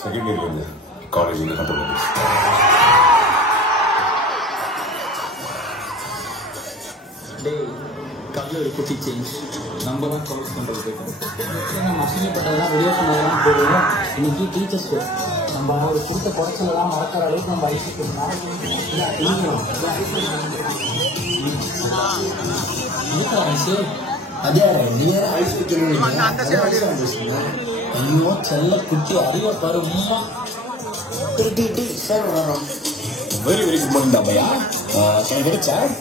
Second இயர்ல இருந்து காலேஜில் கற்றுக்கொண்டு கல்வி ஒரு குட்டி சேஞ்ச் நம்ம தான் க்ளோஸ் பண்ணுறது நம்ம அசிங்கப்பட்டதெல்லாம் வீடியோ பண்ணதெல்லாம் போடுவோம். இன்னைக்கு டீச்சர்ஸ் டே. நம்ம ஒரு கொடுத்த குறைச்சலாம் மறக்கிற அளவுக்கு நம்ம ஐசிக்கு அதே நீ ஐயோ செல்ல குட்டி அறிவ பாரு சார் வரோம். வெரி வெரி குட் மார்னிங் தான் பையா. சார்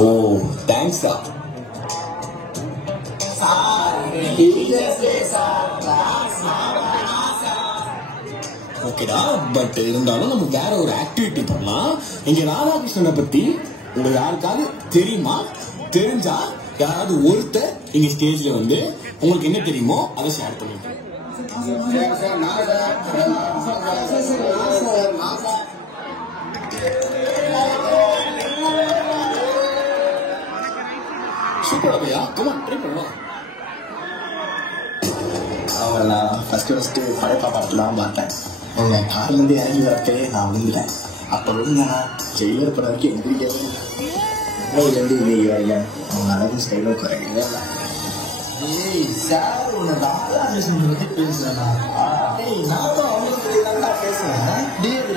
ஓ தேங்க்ஸ் தான். ஓகேடா, பட் இருந்தாலும் நம்ம வேற ஒரு ஆக்டிவிட்டி பண்ணலாம். இங்க ராதாகிருஷ்ணனை பத்தி உங்களுக்கு யாருக்காவது தெரியுமா? தெரிஞ்சா யாராவது ஒருத்தர் இங்க ஸ்டேஜ்ல வந்து உங்களுக்கு என்ன தெரியுமோ அதை ஷேர் பண்ணிட்டு சூப்பர் பையா. கமான் ட்ரை பண்ணலாம். அவங்க நான் ஃபர்ஸ்ட் படைப்பா படத்துலாம் பார்த்தேன். அவங்க கார்லேருந்து இறங்கி வரப்பே நான் விழுந்துட்டேன். அப்போ விழுந்தேன்னா ஜெயிலர் படம் வரைக்கும் எந்திரிக்கவே இருந்து இன்னைக்கு வரல. அவங்க அழகும் ஸ்டைலும் குறைக்கவே இல்லை. ஏய் சார் உன்னை ராதாகிருஷ்ணன் பற்றி பேசுறேன்னா? ஏய் நானும் அவங்களுக்கு நல்லா பேசுறேன்.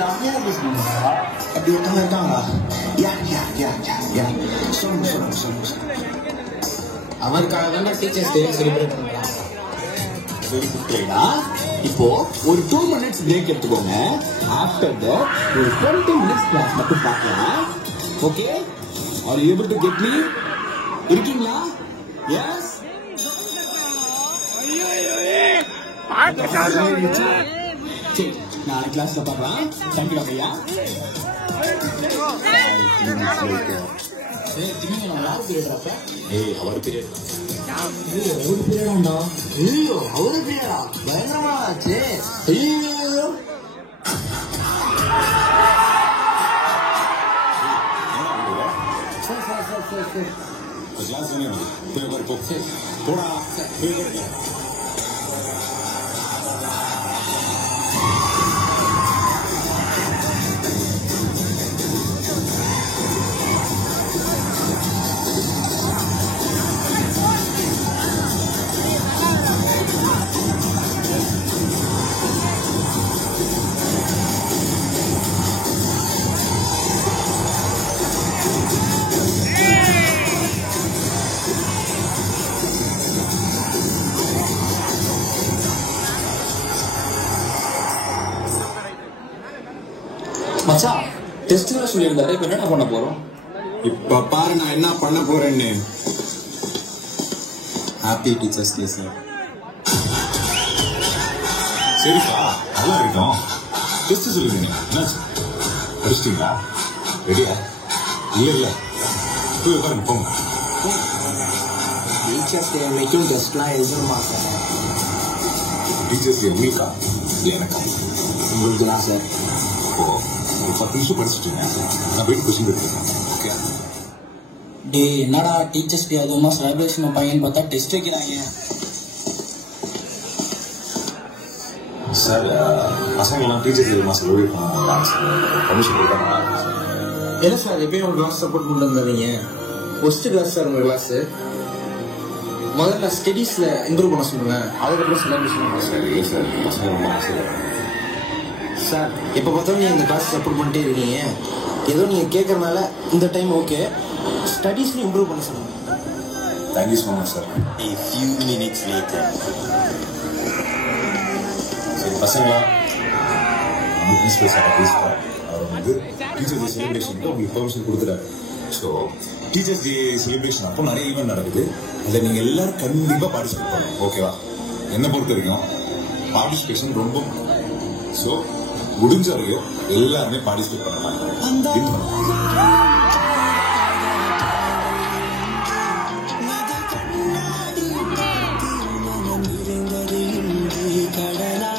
ரம்யா பேசுறீங்களா? அப்படி ஒருத்தவங்க இருக்காங்களா? சொல்லுங்க. அவருக்காக தான் டீச்சர்ஸ் டே செலிப்ரேட் பண்ணுறாங்க. இப்போ ஒரு 2 minutes பிரேக் எடுத்துக்கோங்க. ஆஃப்டர் தட் ஒரு 20 minutes கிளாஸ் மட்டும் பார்க்கலாம். Okay, are you able to get me? இருக்கீங்களா? எஸ். சரி, நாளைக்கு கிளாஸ்ல பார்க்கலாம். தேங்க்யூ பையா. அவர் பீரியட் ஒரு பீரியடாண்டா. ஐயோ அவரு பீரியடா பயங்கரமா ஆச்சு. ஐயோ கிளாஸ் போடா. மச்சான் டெஸ்ட்ல சொல்லியிருந்தாரு. இப்போ என்ன பண்ண போறோம்? இப்ப பாரு நான் என்ன பண்ண போறேன்னு. Happy teachers day sir. சரிப்பா, நல்லா இருக்கும். டெஸ்ட் சொல்லுங்க. என்னாச்சு, படிச்சிட்டீங்களா? ரெடியா? இல்ல போய் பாருங்க, போங்க. டீச்சர்ஸ் டே அன்னைக்கும் டெஸ்ட்லாம் எழுதணுமா சார்? டீச்சர்ஸ் டே உங்களுக்கா எனக்கா? உங்களுக்கு தான் சார். இப்போ 10 நிமிஷம் படிச்சுட்டீங்க. நான் போயிட்டு கொஸ்டின் எடுத்துக்கிறேன். ஓகே. டே என்னடா டீச்சர்ஸ் டே அதுவுமா செலிப்ரேஷன் பையன் பார்த்தா டெஸ்ட் வைக்கிறாங்க. சார் பசங்கள்லாம் டீச்சர்ஸ் டே மாதம் செலிப்ரேட் பண்ணுவாங்க. பர்மிஷன் கொடுத்தாங்க. என்ன சார் எப்பயும் ஒரு கிளாஸ் சப்போர்ட் பண்ணிட்டு வந்துடுறீங்க? ஃபர்ஸ்ட் கிளாஸ் சார் உங்கள் கிளாஸு. முதல்ல ஸ்டடீஸில் இம்ப்ரூவ் பண்ண சொல்லுங்க, அதுக்கப்புறம் செலிப்ரேஷன் பண்ணுங்க சார். இல்லை சார், பசங்க ரொம்ப ஆசை சார். எப்போ பார்த்தாலும் நீங்கள் இந்த கிளாஸ் சப்போர்ட் பண்ணிட்டே இருக்கீங்க. ஏதோ நீங்கள் கேட்குறதுனால இந்த டைம் ஓகே, ஸ்டடீஸ்லையும் இம்ப்ரூவ் பண்ண சொல்லுங்க. Thank you so much sir. A few minutes later. சரி பசங்களா, பிரின்சிபல் சார் பேசுகிறார். அவர் வந்து டீச்சர்ஸ் டே செலிப்ரேஷனுக்கு உங்களுக்கு பெர்மிஷன் கொடுத்துட்டாரு. ஸோ டீச்சர்ஸ் டே செலிப்ரேஷன் அப்போ நிறைய ஈவெண்ட் நடக்குது. அதில் நீங்கள் எல்லாரும் கண்டிப்பாக பார்ட்டிசிபேட் பண்ணணும். ஓகேவா? என்னை பொறுத்த வரைக்கும் பார்ட்டிசிபேஷன் ரொம்ப முக்கியம். ஸோ முடிஞ்ச வரையும் எல்லாருமே பார்ட்டிசிபேட் பண்ணலாம். கடனா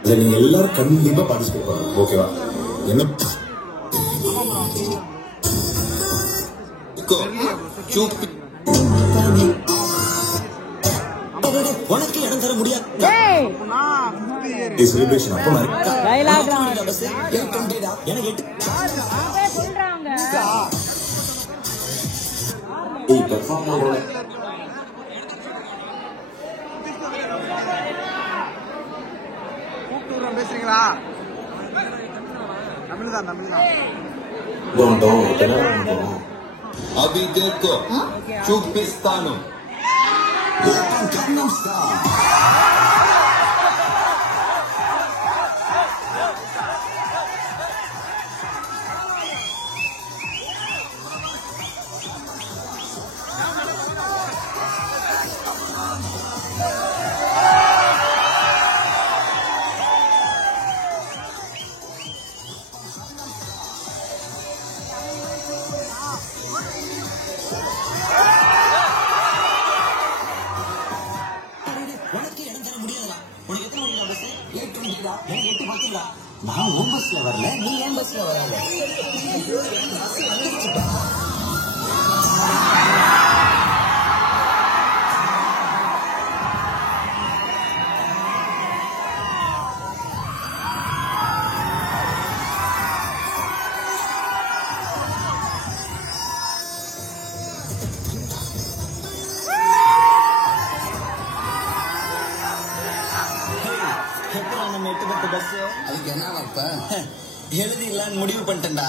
அதை நீங்க எல்லாரும் கண்டிப்பா பார்ட்டிசிபேட் பண்ணணும். ஓகேவா? என்ன உனக்கு இடம் தர முடியாது. செலிப்ரேஷன் அப்போ எனக்கு பேசுறீங்களா? தமிழ் தான். अभी देखो చూపిస్తాను. நான் உன் பஸ்ல வரல, நீ என் பஸ்ல வரல. நம்ம 8-10 பஸ் அதுக்கு என்ன இப்ப எழுதிடலான்னு முடிவு பண்ணிட்டேன்டா.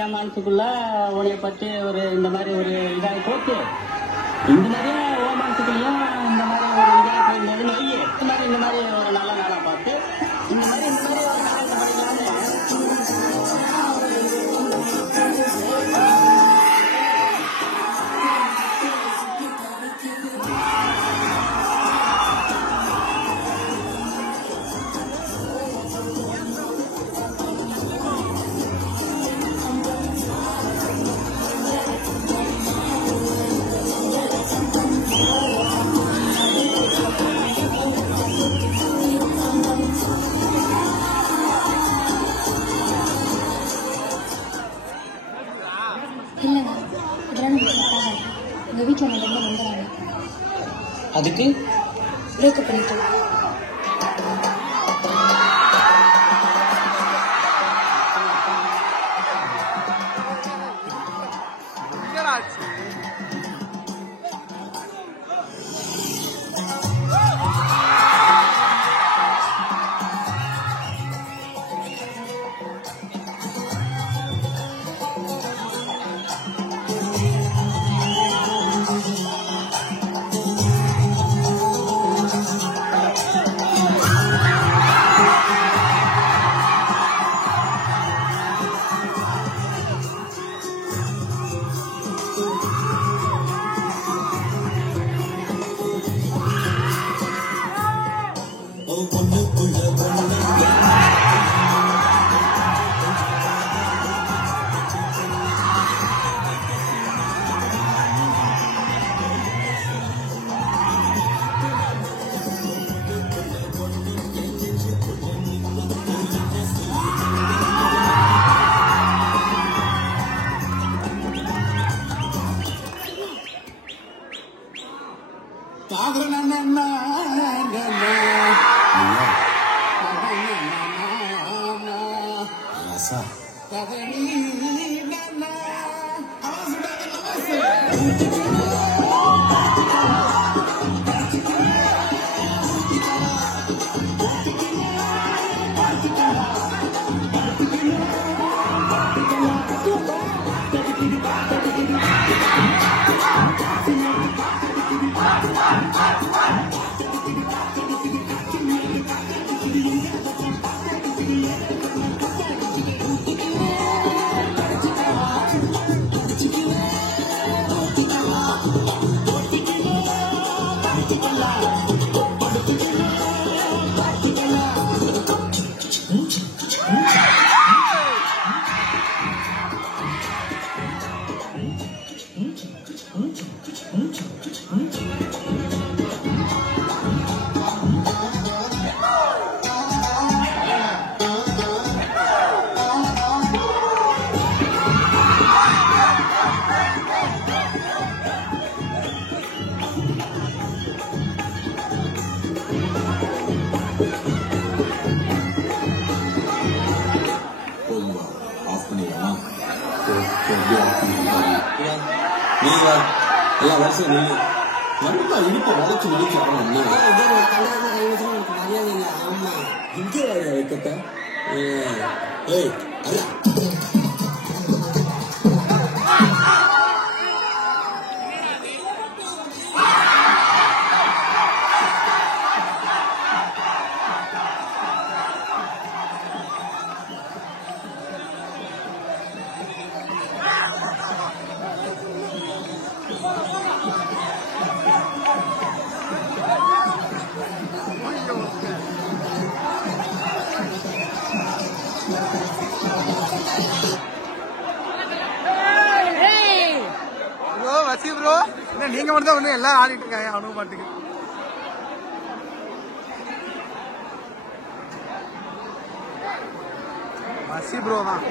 என் மனசுக்குள்ள உடைய பற்றி ஒரு இந்த மாதிரி ஒரு இதாக போட்டு இந்த மாதிரியே ஓ மனசுக்குள்ளேயும் இந்த மாதிரி ஒரு இதாக போயிருந்ததுன்னு வையே இந்த மாதிரி ஒரு நல்ல நாளாக பார்த்து இந்த மாதிரி ஒரு நாள் இந்த மாதிரி எங்கள் வீட்டில் என்ன ரொம்ப நம்புறாங்க. அதுக்கு பிரேக்கப் பண்ணிட்டோம். எல்லாம் வருஷம் நின்று நல்லா இடுப்பை வளைச்சு வளைச்சு ஆகணும். மரியாதை இல்லை. ஆமா இங்கே வைக்கத்த ஏய் அல்ல ப்ரோ. நீங்க மட்டும் தான் ஒண்ணு எல்லாரும் ஆடிட்டு இருக்காங்க. அவனுக்கு பாட்டுக்கு வசி ப்ரோ தான்.